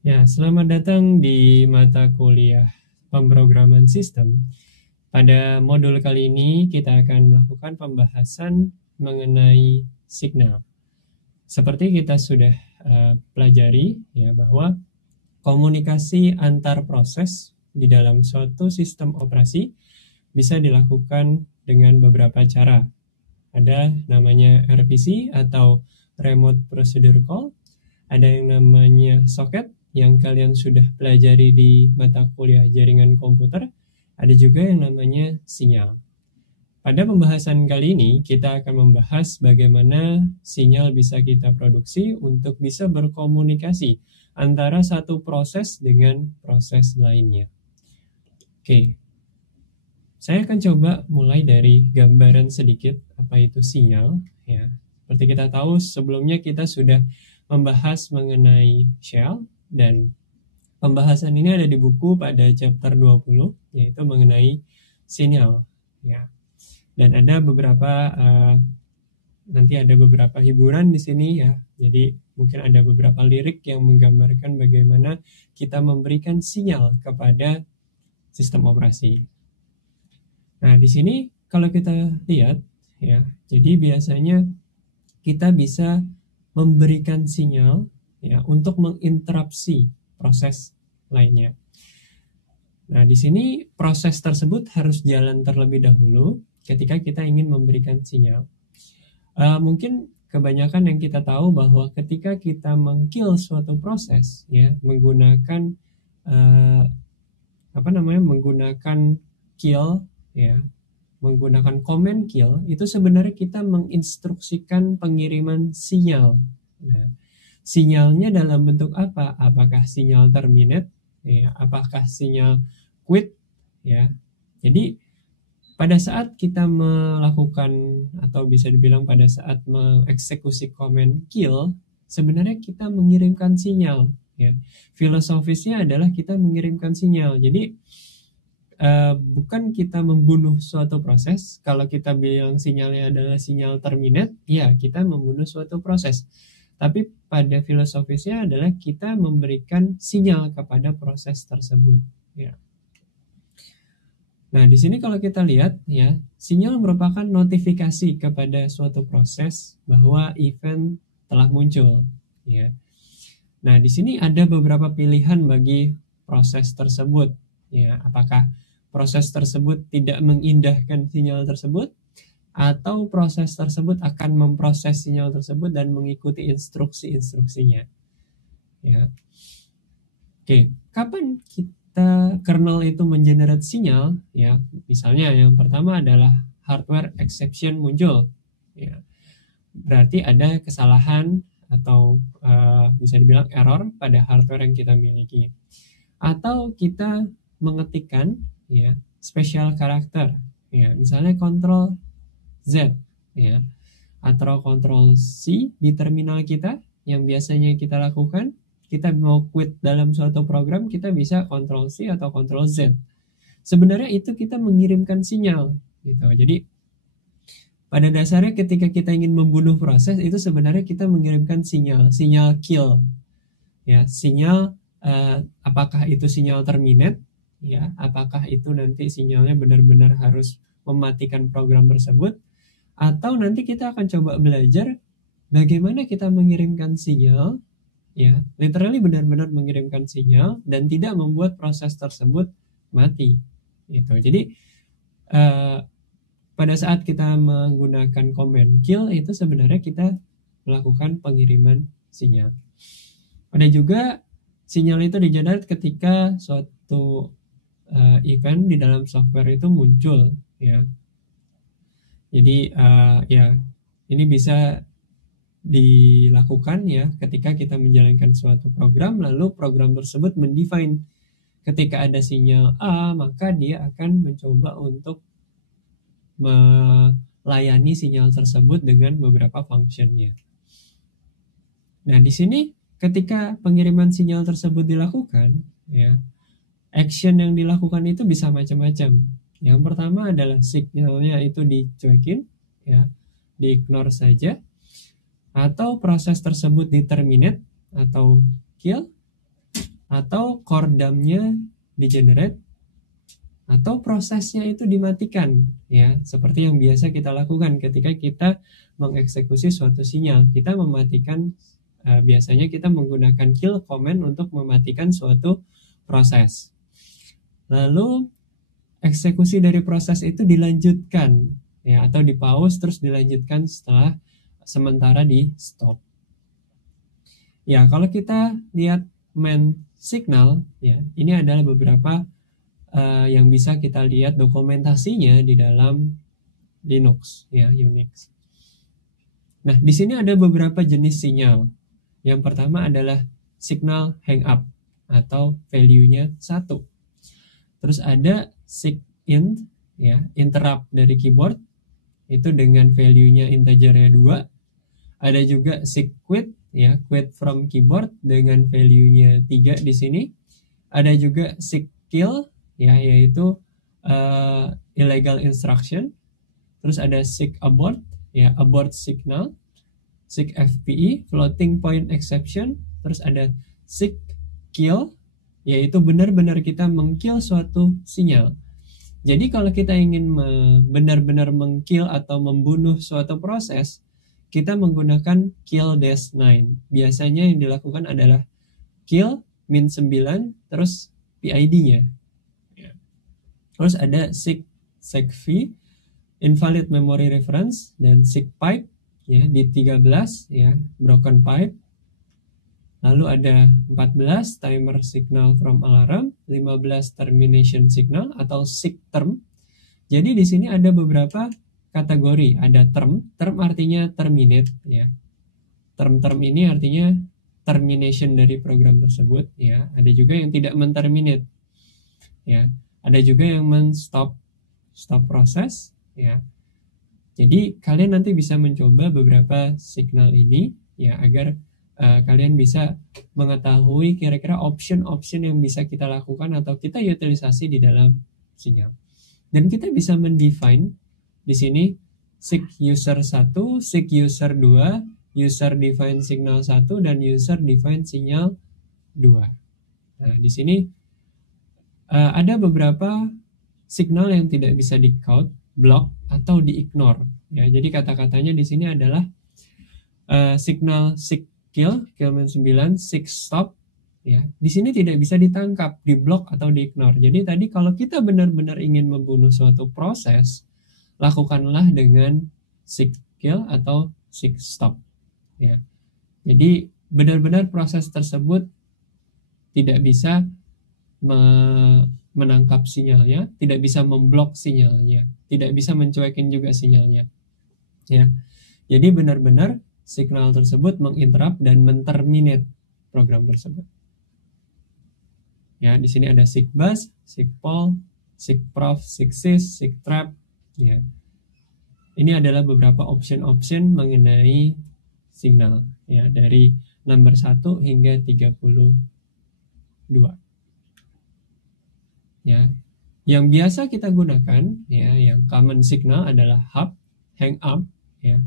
Ya, selamat datang di mata kuliah pemrograman sistem. Pada modul kali ini kita akan melakukan pembahasan mengenai signal. Seperti kita sudah pelajari ya bahwa komunikasi antar proses di dalam suatu sistem operasi bisa dilakukan dengan beberapa cara. Ada namanya RPC atau Remote Procedure Call, ada yang namanya soket yang kalian sudah pelajari di mata kuliah jaringan komputer, ada juga yang namanya sinyal. Pada pembahasan kali ini kita akan membahas bagaimana sinyal bisa kita produksi untuk bisa berkomunikasi antara satu proses dengan proses lainnya. Oke, saya akan coba mulai dari gambaran sedikit apa itu sinyal ya. Seperti kita tahu sebelumnya kita sudah membahas mengenai shell dan pembahasan ini ada di buku pada chapter 20 yaitu mengenai sinyal ya. Dan ada beberapa nanti ada beberapa hiburan di sini ya. Jadi mungkin ada beberapa lirik yang menggambarkan bagaimana kita memberikan sinyal kepada sistem operasi. Nah, di sini kalau kita lihat ya, jadi biasanya kita bisa memberikan sinyal ya untuk menginterupsi proses lainnya. Nah, di sini proses tersebut harus jalan terlebih dahulu ketika kita ingin memberikan sinyal. Mungkin kebanyakan yang kita tahu bahwa ketika kita mengkill suatu proses ya menggunakan menggunakan kill ya, menggunakan command kill itu sebenarnya kita menginstruksikan pengiriman sinyal. Nah, sinyalnya dalam bentuk apa? Apakah sinyal terminate ya, apakah sinyal quit ya. Jadi pada saat kita melakukan atau bisa dibilang pada saat mengeksekusi command kill, sebenarnya kita mengirimkan sinyal ya. Filosofisnya adalah kita mengirimkan sinyal. Jadi bukan kita membunuh suatu proses. Kalau kita bilang sinyalnya adalah sinyal terminate, ya kita membunuh suatu proses. Tapi pada filosofisnya adalah kita memberikan sinyal kepada proses tersebut. Ya. Nah, di sini kalau kita lihat ya, sinyal merupakan notifikasi kepada suatu proses bahwa event telah muncul. Ya. Nah, di sini ada beberapa pilihan bagi proses tersebut. Ya, apakah proses tersebut tidak mengindahkan sinyal tersebut atau proses tersebut akan memproses sinyal tersebut dan mengikuti instruksi-instruksinya. Ya. Oke, kapan kita kernel itu mengenerate sinyal? Ya, misalnya yang pertama adalah hardware exception muncul. Ya, berarti ada kesalahan atau bisa dibilang error pada hardware yang kita miliki. Atau kita mengetikkan ya special karakter ya, misalnya Ctrl Z ya atau Ctrl C di terminal kita yang biasanya kita lakukan. Kita mau quit dalam suatu program, kita bisa Ctrl C atau Ctrl Z. Sebenarnya itu kita mengirimkan sinyal gitu. Jadi pada dasarnya ketika kita ingin membunuh proses itu sebenarnya kita mengirimkan sinyal kill ya, sinyal apakah itu sinyal terminate ya, apakah itu nanti sinyalnya benar-benar harus mematikan program tersebut, atau nanti kita akan coba belajar bagaimana kita mengirimkan sinyal ya, literally benar-benar mengirimkan sinyal dan tidak membuat proses tersebut mati gitu. Jadi pada saat kita menggunakan command kill itu sebenarnya kita melakukan pengiriman sinyal. Ada juga sinyal itu di-generate ketika suatu event di dalam software itu muncul ya. Jadi ya ini bisa dilakukan ya ketika kita menjalankan suatu program lalu program tersebut mendefine ketika ada sinyal A maka dia akan mencoba untuk melayani sinyal tersebut dengan beberapa functionnya. Nah, di sini ketika pengiriman sinyal tersebut dilakukan, ya, action yang dilakukan itu bisa macam-macam. Yang pertama adalah sinyalnya itu dicuekin, ya, di-ignore saja, atau proses tersebut di-terminate atau kill, atau core dump-nya di-generate, atau prosesnya itu dimatikan, ya, seperti yang biasa kita lakukan ketika kita mengeksekusi suatu sinyal. Kita mematikan, biasanya kita menggunakan kill command untuk mematikan suatu proses. Lalu eksekusi dari proses itu dilanjutkan, ya, atau di pause terus dilanjutkan setelah sementara di stop. Ya, kalau kita lihat main signal, ya, ini adalah beberapa yang bisa kita lihat dokumentasinya di dalam Linux, ya, Unix. Nah, di sini ada beberapa jenis sinyal. Yang pertama adalah signal hang up atau value-nya 1. Terus ada sigint, ya, interrupt dari keyboard itu dengan value-nya integer-nya 2. Ada juga sigquit, ya, quit from keyboard dengan value-nya 3 di sini. Ada juga sigkill, ya, yaitu illegal instruction. Terus ada sigabort, ya, abort signal. Sigfpe, floating point exception. Terus ada sigkill, yaitu benar-benar kita mengkill suatu sinyal. Jadi kalau kita ingin benar-benar mengkill atau membunuh suatu proses, kita menggunakan kill -9. Biasanya yang dilakukan adalah kill -9 terus PID-nya. Ya. Terus ada sigv, invalid memory reference, dan sigpipe, ya, di 13, ya, broken pipe. Lalu ada 14 timer signal from alarm, 15 termination signal atau sigterm. Jadi di sini ada beberapa kategori. Ada term artinya terminate, ya. Term ini artinya termination dari program tersebut, ya. Ada juga yang tidak menterminate, ya. Ada juga yang stop proses, ya. Jadi kalian nanti bisa mencoba beberapa signal ini, ya, agar kalian bisa mengetahui kira-kira option-option yang bisa kita lakukan atau kita utilisasi di dalam sinyal. Dan kita bisa mendefine di sini sig user 1, sig user 2, user define signal 1, dan user define sinyal 2. Nah, di sini ada beberapa signal yang tidak bisa di-count, block, atau di-ignore. Ya, jadi kata-katanya di sini adalah signal sigkill, -9, sigstop, ya. Di sini tidak bisa ditangkap, di-block atau di-ignore. Jadi tadi kalau kita benar-benar ingin membunuh suatu proses, lakukanlah dengan sigkill atau sigstop, ya. Jadi benar-benar proses tersebut tidak bisa menangkap sinyalnya, tidak bisa memblok sinyalnya, tidak bisa mencuekin juga sinyalnya, ya. Jadi benar-benar signal tersebut menginterrupt dan menterminate program tersebut. Ya, di sini ada sigbus, sigpol, sigprof, sigsys, sigtrap, ya. Ini adalah beberapa option-option mengenai signal, ya, dari number 1 hingga 32. Ya. Yang biasa kita gunakan, ya, yang common signal adalah hub, hang up, ya.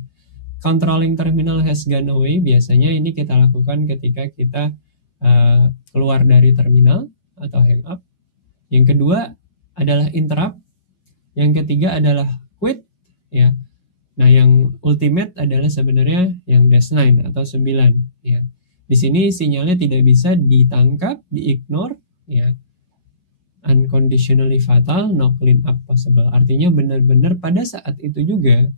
Controlling terminal has gone away, biasanya ini kita lakukan ketika kita keluar dari terminal atau hang up. Yang kedua adalah interrupt. Yang ketiga adalah quit, ya. Nah, yang ultimate adalah sebenarnya yang -9 atau 9, ya. Di sini sinyalnya tidak bisa ditangkap, di-ignore, ya. Unconditionally fatal, no clean up possible. Artinya benar-benar pada saat itu juga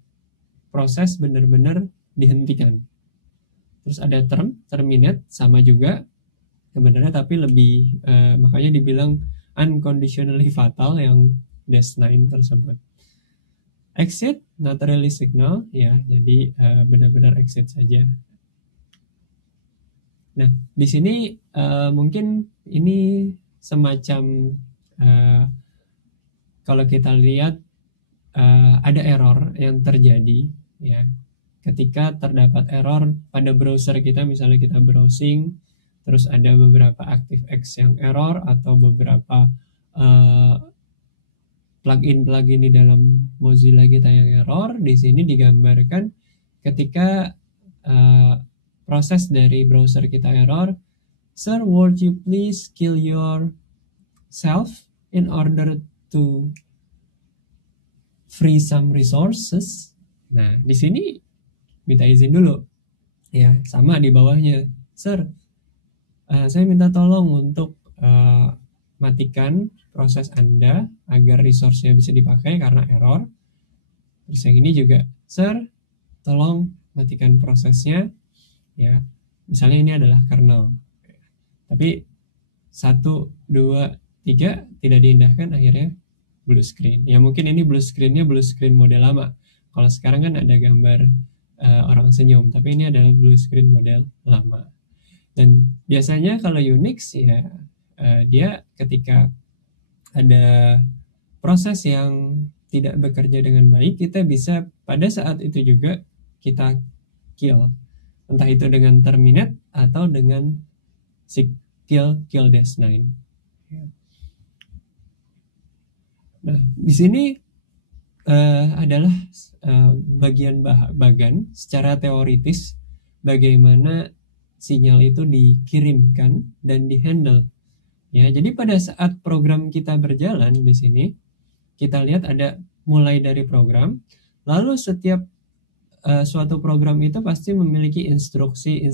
proses benar-benar dihentikan. Terus ada terminate, sama juga sebenarnya, tapi lebih makanya dibilang unconditionally fatal yang -9 tersebut. Exit, not really signal, ya, jadi benar-benar exit saja. Nah, di sini mungkin ini semacam kalau kita lihat ada error yang terjadi, ya, ketika terdapat error pada browser kita. Misalnya kita browsing, terus ada beberapa ActiveX yang error, atau beberapa plugin di dalam Mozilla kita yang error. Di sini digambarkan ketika proses dari browser kita error, "Sir, would you please kill yourself in order to free some resources?" Nah, di sini minta izin dulu. Ya, sama di bawahnya. "Sir, saya minta tolong untuk matikan proses Anda agar resource-nya bisa dipakai karena error." Terus yang ini juga, "Sir, tolong matikan prosesnya." Ya, misalnya ini adalah kernel. Tapi 1, 2, 3 tidak diindahkan, akhirnya blue screen. Ya mungkin ini blue screen-nya blue screen model lama. Kalau sekarang kan ada gambar orang senyum, tapi ini adalah blue screen model lama. Dan biasanya kalau Unix ya dia ketika ada proses yang tidak bekerja dengan baik, kita bisa pada saat itu juga kita kill. Entah itu dengan terminate atau dengan kill -9. Nah, di sini adalah bagian secara teoritis bagaimana sinyal itu dikirimkan dan dihandle. Ya, jadi pada saat program kita berjalan di sini, kita lihat ada mulai dari program, lalu setiap suatu program itu pasti memiliki instruksi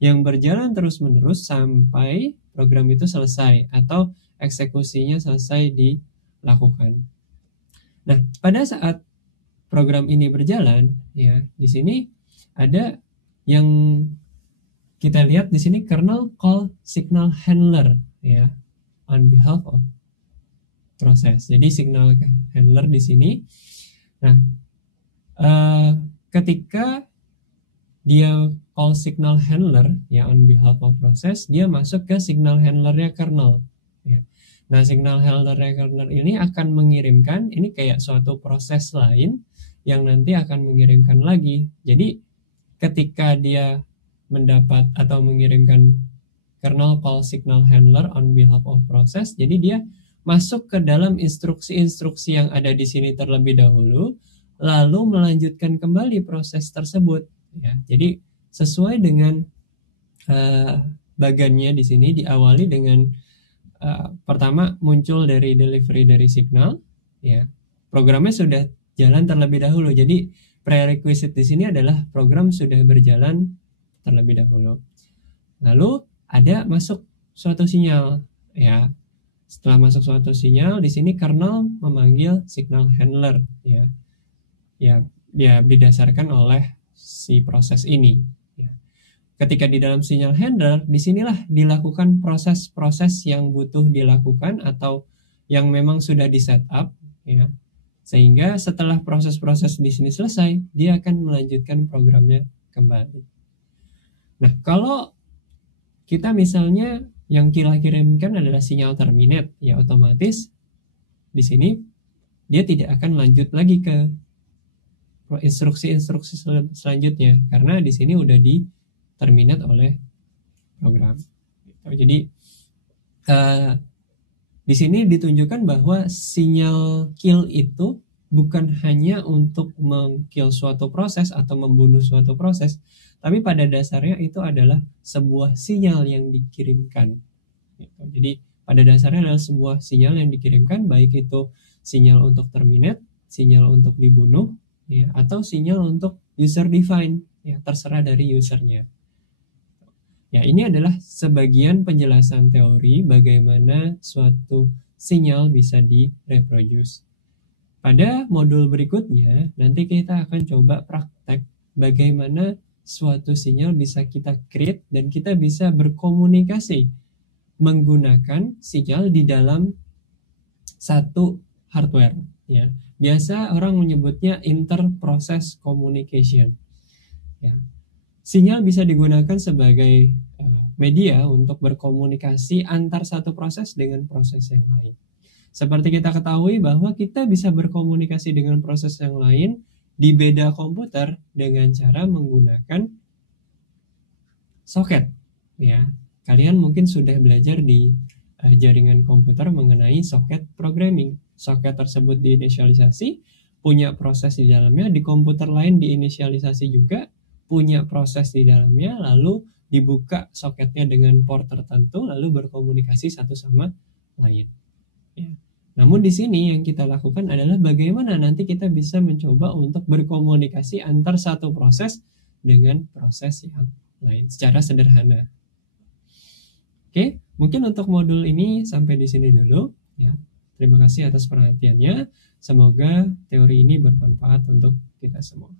yang berjalan terus-menerus sampai program itu selesai atau eksekusinya selesai dilakukan. Nah, pada saat program ini berjalan, ya, di sini ada yang kita lihat di sini kernel call signal handler, ya, on behalf of proses. Jadi signal handler di sini. Nah, ketika dia call signal handler, ya, on behalf of proses, dia masuk ke signal handlernya kernel. Ya. Nah, signal handlernya kernel ini akan mengirimkan, ini kayak suatu proses lain yang nanti akan mengirimkan lagi. Jadi ketika dia mendapat atau mengirimkan kernel call signal handler on behalf of process, jadi dia masuk ke dalam instruksi-instruksi yang ada di sini terlebih dahulu, lalu melanjutkan kembali proses tersebut. Ya, jadi sesuai dengan bagannya di sini diawali dengan pertama muncul dari delivery dari signal, ya, programnya sudah jalan terlebih dahulu. Jadi prerequisite di sini adalah program sudah berjalan terlebih dahulu. Lalu ada masuk suatu sinyal, ya. Setelah masuk suatu sinyal, di sini kernel memanggil signal handler, ya. Ya, didasarkan oleh si proses ini. Ya. Ketika di dalam sinyal handler, disinilah dilakukan proses-proses yang butuh dilakukan atau yang memang sudah di setup, ya. Sehingga setelah proses-proses di sini selesai, dia akan melanjutkan programnya kembali. Nah, kalau kita misalnya yang kita kirimkan adalah sinyal terminate, ya otomatis di sini dia tidak akan lanjut lagi ke instruksi-instruksi selanjutnya karena di sini udah di terminate oleh program. Jadi di sini ditunjukkan bahwa sinyal kill itu bukan hanya untuk meng-kill suatu proses atau membunuh suatu proses, tapi pada dasarnya itu adalah sebuah sinyal yang dikirimkan. Jadi pada dasarnya adalah sebuah sinyal yang dikirimkan, baik itu sinyal untuk terminate, sinyal untuk dibunuh, ya, atau sinyal untuk user define, ya, terserah dari usernya. Ya, ini adalah sebagian penjelasan teori bagaimana suatu sinyal bisa direproduce. Pada modul berikutnya, nanti kita akan coba praktek bagaimana suatu sinyal bisa kita create dan kita bisa berkomunikasi menggunakan sinyal di dalam satu hardware. Ya. Biasa orang menyebutnya inter-process communication. Ya. Sinyal bisa digunakan sebagai media untuk berkomunikasi antar satu proses dengan proses yang lain. Seperti kita ketahui bahwa kita bisa berkomunikasi dengan proses yang lain di beda komputer dengan cara menggunakan soket. Ya, kalian mungkin sudah belajar di jaringan komputer mengenai soket programming. Soket tersebut diinisialisasi, punya proses di dalamnya, di komputer lain diinisialisasi juga, punya proses di dalamnya, lalu dibuka soketnya dengan port tertentu lalu berkomunikasi satu sama lain. Ya. Namun di sini yang kita lakukan adalah bagaimana nanti kita bisa mencoba untuk berkomunikasi antar satu proses dengan proses yang lain secara sederhana. Oke, mungkin untuk modul ini sampai di sini dulu ya. Terima kasih atas perhatiannya. Semoga teori ini bermanfaat untuk kita semua.